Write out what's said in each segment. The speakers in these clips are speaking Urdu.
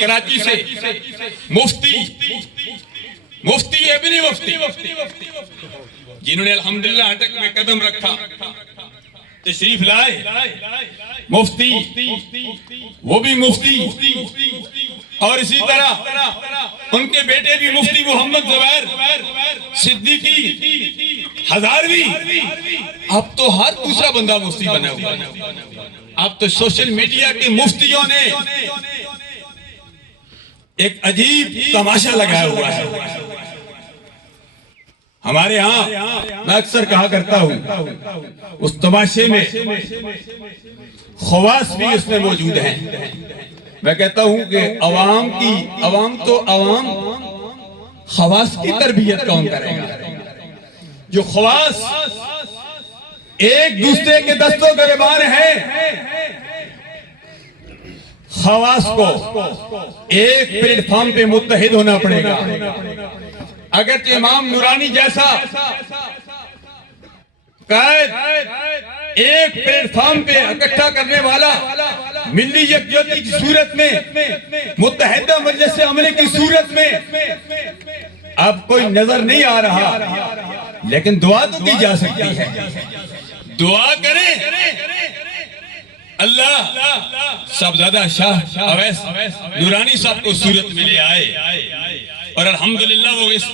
کراچی سے مفتی ابن مفتی جنہوں نے الحمدللہ اٹک میں قدم رکھا، تشریف لائے، مفتی وہ بھی مفتی، اور اسی طرح ان کے بیٹے بھی مفتی محمد زبیر صدیقی ہزاروی۔ اب تو ہر دوسرا بندہ مفتی بنا ہوا ہے۔ اب تو سوشل میڈیا کے مفتیوں نے ایک عجیب تماشا لگایا ہوا ہے۔ ہمارے ہاں میں اکثر کہا کرتا ہوں اس تماشے میں خواص بھی اس میں موجود ہیں۔ میں کہتا ہوں کہ عوام خواص کی تربیت کون کرے گا؟ جو خواص ایک دوسرے کے دستوں گریبان ہیں، خواص کو ایک پلیٹ فارم پہ متحد ہونا پڑے گا۔ اگرچہ امام نورانی جیسا قائد ایک پلیٹ فارم پہ اکٹھا کرنے والا، ملی یکجہتی کی صورت میں، متحدہ مجلس عملے کی صورت میں اب کوئی نظر نہیں آ رہا، لیکن دعا تو کی جا سکتی ہے۔ دعا کریں اللہ صاحبزادہ شاہ اویس نورانی صاحب کو صورت میں لے آئے، اور الحمدللہ وہ اس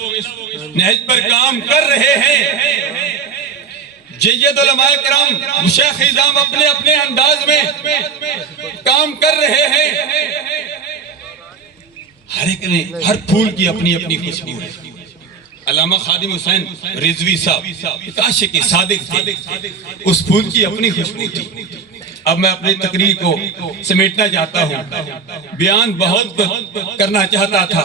نہج پر کام کر رہے ہیں۔ جید علماء کرام مشایخ اعظام اپنے اپنے انداز میں کام کر رہے ہیں۔ ہر ایک نے، ہر پھول کی اپنی اپنی خوشبو ہے۔ علامہ خادم حسین رضوی صاحب عاشق صادق تھے، اس پھول کی اپنی خوشبو تھی۔ اب میں اپنی تقریر کو سمیٹنا چاہتا ہوں، بیان بہت کرنا چاہتا تھا،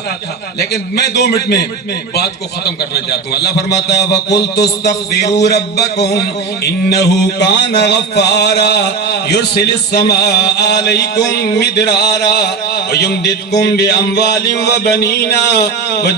لیکن میں 2 منٹ میں بات کو ختم کرنا چاہتا ہوں۔ اللہ فرماتا ہے وَقُلْتُ اسْتَغْفِرُوا رَبَّكُمْ إِنَّهُ كَانَ غَفَّارًا يُرْسِلِ السَّمَاءَ عَلَيْكُمْ مِدْرَارًا وَيُمْدِدْكُمْ بِأَمْوَالٍ وَبَنِينَ